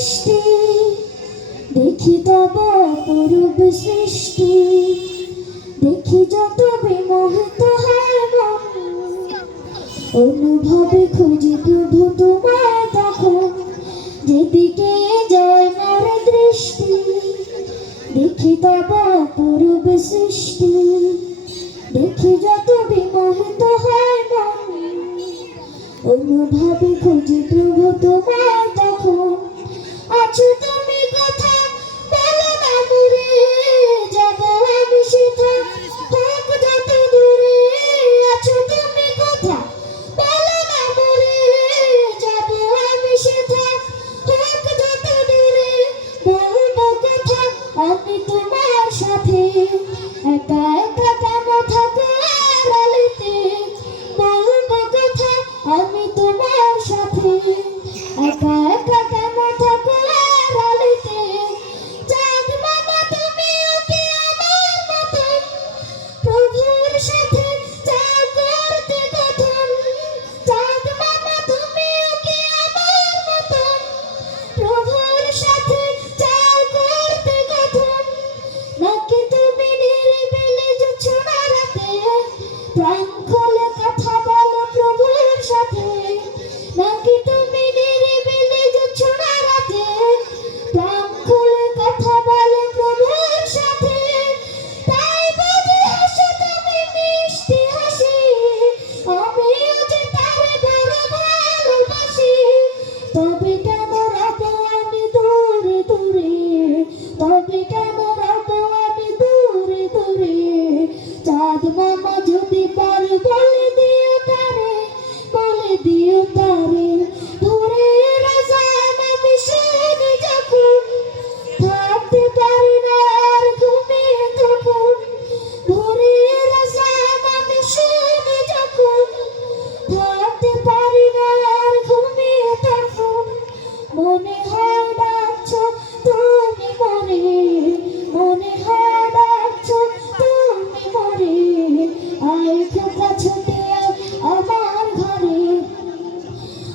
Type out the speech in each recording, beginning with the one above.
দৃষ্টি দেখি তব অপরূপ সৃষ্টি দেখি যত বিমোহিত হয় মন অনুভবে খুঁজি প্রভু তোমায় তখন যেদিকে যায় মোর দৃষ্টি দেখি তব অপরূপ সৃষ্টি দেখি যত বিমোহিত হয় মন অনুভবে খুঁজি প্রভু তোমায় তখন আছো তুমি কথা বলো না মুরে যাব আমি সেথা হোক যত দূরে আছো তুমি কথা বলো না মুরে যাব আমি সেথা হোক যত দূরে বলবো কথা আমি তোমার সাথে একা একা কেন থাকো আড়ালেতে বলবো কথা আমি তোমার সাথে একা একা কেন থাকো আড়ালেতে চাঁদ মামা তুমিও কি আমার মতন প্রভুর সাথে চাল করতে কথন চাঁদ মামা তুমিও কি আমার মতন প্রভুর সাথে চাল করতে কথন নাকি তুমি নিরিবিলি জোছনা রাতে প্রাণ খুলে কথা বলো প্রভুর সাথে নাকি তুমি নিরিবিলি জোছনা রাতে প্রাণ খুলে কথা বলো প্রভুর সাথে তাই বুঝি হাসো তুমি মিষ্টি হাসি আমিও যে তারে বড় ভালোবাসি তবে কেন রব আমি দূরে দূরে তবে কেন রব আমি দূরে দূরে চাঁদ মামা যদি পারে বলে দিও তারে ভোরে রাজা আমি শুনি যখন থাকতে পারি না আর ঘুমিয়ে তখন ভোরে রাজা আমি শুনি যখন থাকতে পারি না আর ঘুমিয়ে তখন মনে হয় ডাকছো তুমি মরে মনে হয় ডাকছো তুমি মরে আয় খোকা ছুটে আমার ঘরে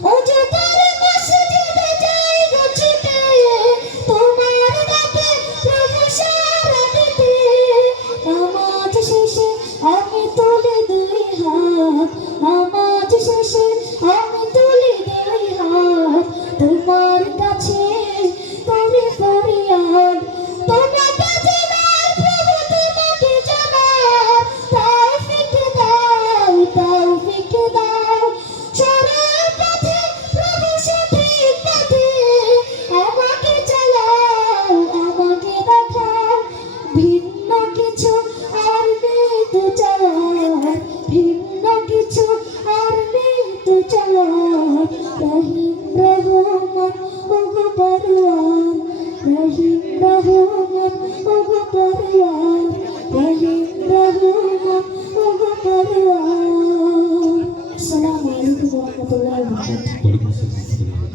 ও যে তারে মসজিদে যাই গো ছুটে তোমার ডাকে প্রভু সারা দিতে নামাজ শেষে আমি তুলি দুই হাত নামাজ শেষে আমি তুলি দুই হাত তোমার কাছে করি ফরিয়াদ তোমার কাছে আমার প্রভু তোমাকে জানার তৌফিক দাও সরল পথে প্রভু সঠিক পথে আমাকে চালাও আমাকে দেখাও ভিন্ন কিছু আর নেই তো চাওয়ার ভিন্ন কিছু আর নেই তো চাওয়ার রহিম রহমান ওগো পরওয়ার রহিম রহমান ওগো পরওয়ার রহিম রহমান ওগো পরওয়ার আসসালামু আলাইকুম ওয়া রাহমাতুল্লাহি ওয়া বারাকাতুহু।